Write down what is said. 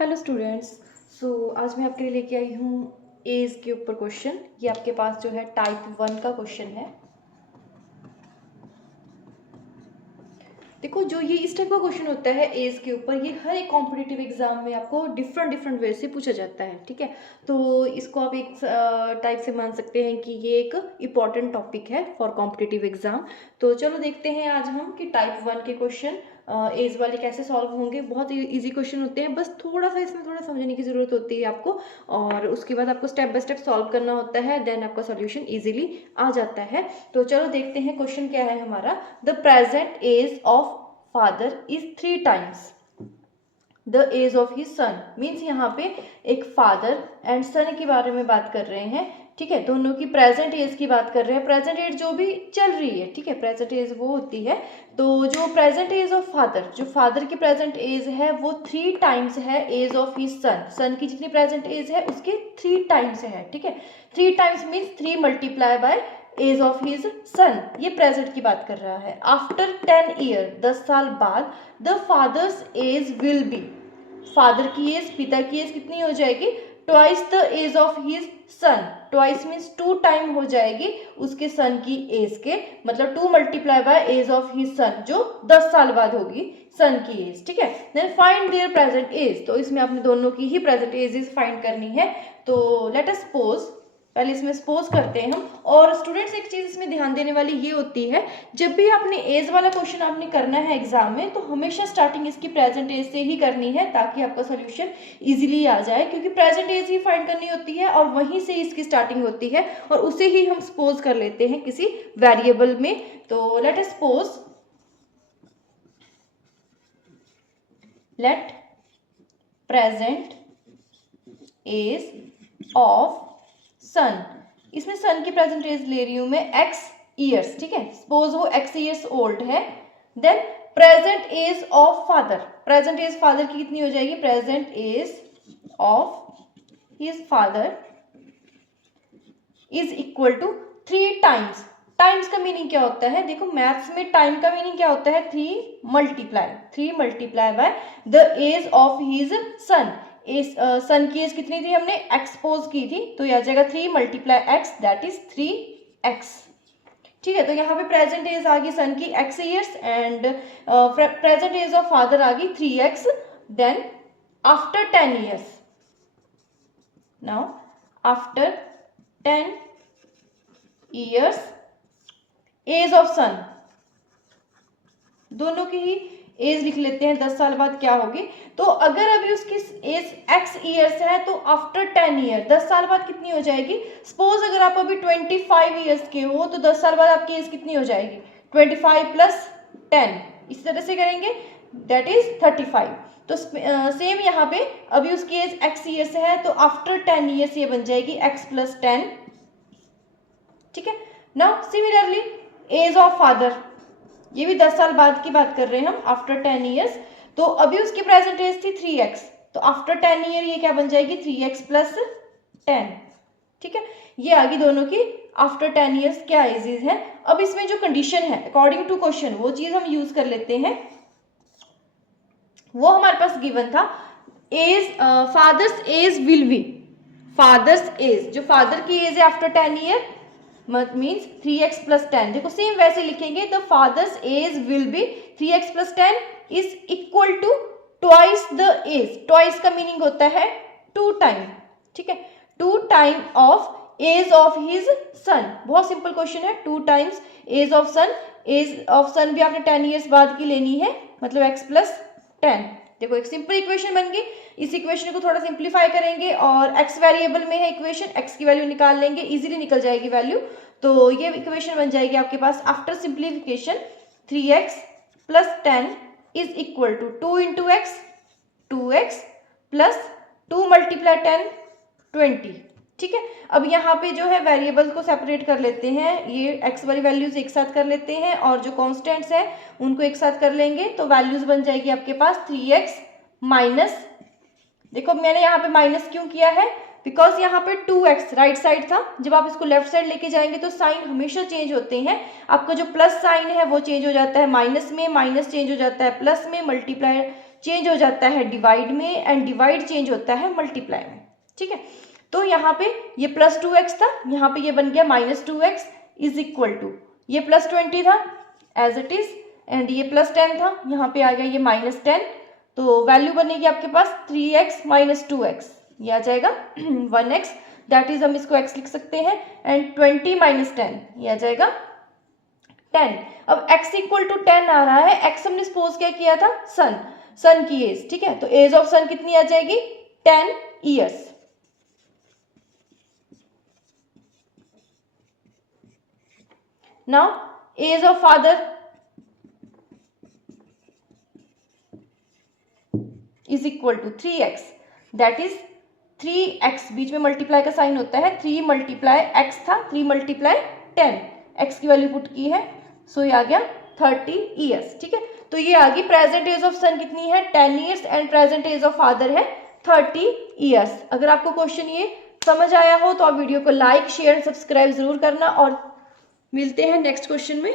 Hello students. आज मैं आपके लिए लेके आई हूँ एज के ऊपर क्वेश्चन। ये आपके पास जो है टाइप 1 का क्वेश्चन है। देखो, जो ये इस टाइप का क्वेश्चन होता है एज के ऊपर, ये हर एक कॉम्पिटिटिव एग्जाम में आपको डिफरेंट डिफरेंट वे से पूछा जाता है। ठीक है, तो इसको आप एक टाइप से मान सकते हैं कि ये एक इम्पॉर्टेंट टॉपिक है फॉर कॉम्पिटिटिव एग्जाम। तो चलो देखते हैं आज हम कि टाइप 1 के क्वेश्चन एज वाले कैसे सॉल्व होंगे। बहुत इजी क्वेश्चन होते हैं, बस थोड़ा सा इसमें थोड़ा समझने की जरूरत होती है आपको, और उसके बाद आपको स्टेप बाय स्टेप सॉल्व करना होता है, देन आपका सॉल्यूशन इजीली आ जाता है। तो चलो देखते हैं क्वेश्चन क्या है हमारा। The present age of father is 3 times the age of his son. Means यहाँ पे एक फादर एंड सन के बारे में बात कर रहे हैं। ठीक है, दोनों की प्रेजेंट एज की बात कर रहे हैं। प्रेजेंट एज जो भी चल रही है, ठीक है, प्रेजेंट एज वो होती है। तो जो प्रेजेंट एज ऑफ फादर, जो फादर की प्रेजेंट एज है वो 3 टाइम्स है as of his son. Son की जितनी प्रेजेंट एज है उसके 3 टाइम्स है। ठीक है, 3 times means 3 multiply by age of his son. ये प्रेजेंट की बात कर रहा है। आफ्टर 10 ईयर, 10 साल बाद, the father's age will be, father की एज, पिता की एज कितनी हो जाएगी? Twice the age of his son. Twice means 2 time हो जाएगी उसके सन की एज के, मतलब 2 multiply by age of his son, जो 10 साल बाद होगी सन की एज। ठीक है, then find their present age. तो इसमें आपने दोनों की ही प्रेजेंट एजेस फाइंड करनी है। तो लेट अस सपोज, पहले इसमें सपोज करते हैं हम। और स्टूडेंट्स एक चीज इसमें ध्यान देने वाली ये होती है, जब भी आपने एज वाला क्वेश्चन आपने करना है एग्जाम में, तो हमेशा स्टार्टिंग इसकी प्रेजेंट एज से ही करनी है, ताकि आपका सॉल्यूशन इजीली आ जाए, क्योंकि प्रेजेंट एज ही फाइंड करनी होती है और वहीं से इसकी स्टार्टिंग होती है, और उसे ही हम सपोज कर लेते हैं किसी वेरिएबल में। तो let us suppose, let present age of son, इसमें सन की प्रेजेंट एज ले रही हूं मैं x ईयर्स। ठीक है, सपोज वो x ईयर्स ओल्ड है। Then present age of father, present age father की कितनी हो जाएगी? Present age of his father is equal to 3 times. Times का मीनिंग क्या होता है? देखो, मैथ्स में टाइम का मीनिंग क्या होता है? 3 multiply by the age of his son. Son की एज कितनी थी? हमने एक्सपोज की थी, तो यह आ जाएगा 3 multiply x, that is 3x। ठीक है, तो यहाँ पे प्रेजेंट एज आ गई सन की x years, and present age of father आ गई 3x। Then after 10 years, now after 10 years age of son, दोनों की ही एज लिख लेते हैं। 10 साल बाद क्या होगी? तो अगर अभी उसकी एज x ईयर्स है, तो आफ्टर 10 ईयर, 10 साल बाद कितनी हो जाएगी? सपोज अगर आप अभी 25 ईयर्स के हो, तो 10 साल बाद आपकी एज कितनी हो जाएगी? 25 प्लस 10, इस तरह से करेंगे, दैट इज 35। तो सेम यहाँ पे अभी उसकी एज x ईयर्स है, तो आफ्टर 10 ईयर्स ये बन जाएगी x प्लस 10। ठीक है, now similarly age of father, ये भी 10 साल बाद की बात कर रहे हैं हम, आफ्टर 10 ईयर्स। तो अभी उसकी प्रेजेंट एज थी 3x, तो आफ्टर 10 ईयर ये क्या बन जाएगी? 3x plus 10। ठीक है, ये आ गई दोनों की आफ्टर 10 ईयर्स क्या एजेस है। अब इसमें जो कंडीशन है अकॉर्डिंग टू क्वेश्चन, वो चीज हम यूज कर लेते हैं। वो हमारे पास गिवन था, age father's age will be, father's age, जो फादर की एज है after 10 year means 3x plus 10। देखो सेम वैसे लिखेंगे, the father's age will be 3x plus 10 is equal to twice the age. Twice का मीनिंग होता है 2 टाइम। ठीक है, 2 time of age of his son. बहुत सिंपल क्वेश्चन है, 2 times age of son. As of सन भी आपने 10 ईयर्स बाद की लेनी है, मतलब x प्लस 10। देखो एक सिंपल इक्वेशन बन गई। इस इक्वेशन को थोड़ा सिंप्लीफाई करेंगे, और x वेरिएबल में है इक्वेशन, x की वैल्यू निकाल लेंगे, इजीली निकल जाएगी वैल्यू। तो ये इक्वेशन बन जाएगी आपके पास after simplification, 3x plus 10 is equal to 2 into x, 2x plus 2 multiply 10, 20। ठीक है, अब यहाँ पे जो है वेरिएबल को सेपरेट कर लेते हैं, ये x वाली वैल्यूज एक साथ कर लेते हैं, और जो कॉन्स्टेंट्स है उनको एक साथ कर लेंगे, तो वैल्यूज बन जाएगी आपके पास 3x माइनस, देखो मैंने यहाँ पे माइनस क्यों किया है? बिकॉज यहाँ पे 2x राइट साइड था, जब आप इसको लेफ्ट साइड लेके जाएंगे तो साइन हमेशा चेंज होते हैं। आपका जो प्लस साइन है वो चेंज हो जाता है माइनस में, माइनस चेंज हो जाता है प्लस में, मल्टीप्लाई चेंज हो जाता है डिवाइड में, एंड डिवाइड चेंज होता है मल्टीप्लाई में, ठीक है। तो यहाँ पे ये +2x था, यहाँ पे ये बन गया -2x इज इक्वल टू, ये +20 था एज इट इज, एंड ये +10 था, यहाँ पे आ गया ये -10, तो वैल्यू बनेगी आपके पास 3x - 2x, ये आ जाएगा 1x, दैट इज हम इसको x लिख सकते हैं, एंड 20 - 10 ये आ जाएगा 10। अब x इक्वल टू 10 आ रहा है, x हमने सपोज क्या किया था, सन की एज, ठीक है, तो एज ऑफ सन कितनी आ जाएगी 10 years. Now age of father is equal to 3x, that is 3x, बीच में मल्टीप्लाई का साइन होता है, 3 × x था, 3 × 10, x की वैल्यू पुट की है, सो ये आ गया 30 ईयर्स, ठीक है। तो ये आ गई प्रेजेंट एज ऑफ सन कितनी है 10 years, and present age of father है 30 ईयर्स। अगर आपको क्वेश्चन ये समझ आया हो तो आप वीडियो को लाइक, शेयर, सब्सक्राइब जरूर करना, और मिलते हैं नेक्स्ट क्वेश्चन में।